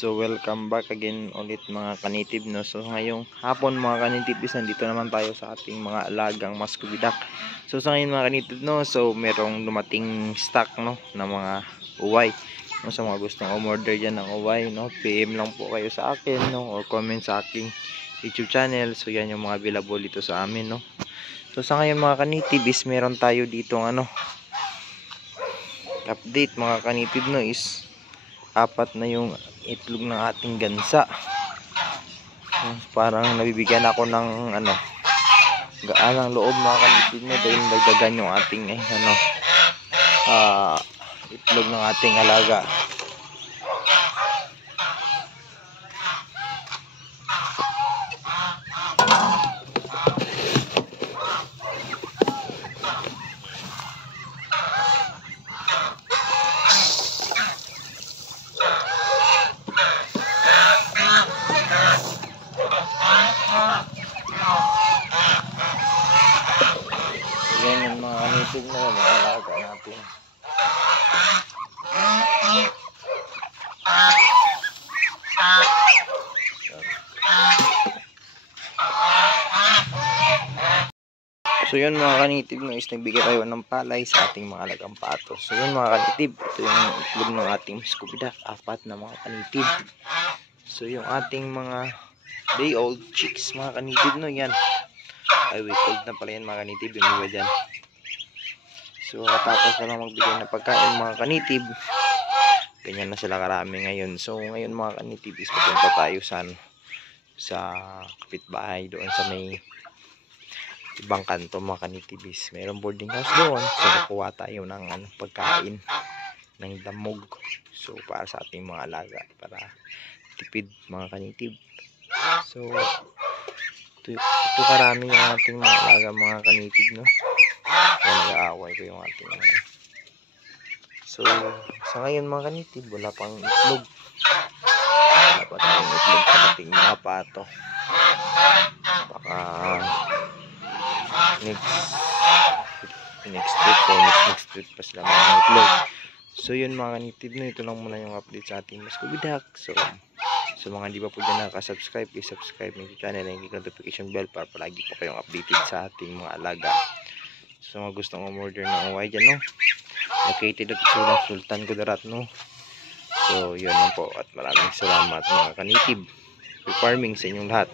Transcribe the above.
So welcome back again ulit mga kanitib, no. So ngayong hapon mga kanitib is nandito naman tayo sa ating mga alagang Muscovy duck. So sa ngayon mga kanitib, no, so merong dumating stock, no, na mga uway, no. Sa mga gustong umorder dyan ng uway, no, PM lang po kayo sa akin, no, or comment sa aking YouTube channel. So yan yung mga available dito sa amin, no. So sa ngayon mga kanitib is meron tayo dito update mga kanitib, no, is apat na yung itlog ng ating gansa. Parang nabibigyan ako ng gaan ng loob mga kanitib, no, dahil nagdagan yung ating itlog ng ating alaga. Yan yung mga kanitib na mga alaga natin. So yun mga kanitib, no, is nagbigay tayo ng palay sa ating mga alagang pato. So yun mga kanitib, ito yung itlog ng ating Muscovy duck, apat na mga kanitib. So yung ating mga day old chicks mga kanitib, no, yan ay week old na pala yan mga kanitib, yung iba dyan. So tapos na lang magbigay ng pagkain mga kanitib, ganyan na sila karami ngayon. So ngayon mga kanitib is papunta tayo sa kapitbahay doon sa may ibang kanto mga kanitibis. Mayroong boarding house doon, so nakuha tayo ng pagkain ng damog, so para sa ating mga alaga, para tipid mga kanitib. So ito karami yung ating mga alaga mga kanitib, no. Nag-aaway ko yung ating so sa ngayon mga kanitib, wala pang itlog, wala pa tayong itlog sa ating mga pato. Baka next trip pa sila mga itlog. So yun mga kanitib, no, ito lang muna yung update sa ating Muscovy duck. So mga hindi pa po dyan nakasubscribe, please subscribe my channel and click notification bell para palagi po kayong updated sa ating mga alaga. So mga gustong umorder ng uway dyan, no, located at Sulang Sultan Kudarat, no. So yun lang po, at maraming salamat mga kanitib. Happy farming sa inyong lahat.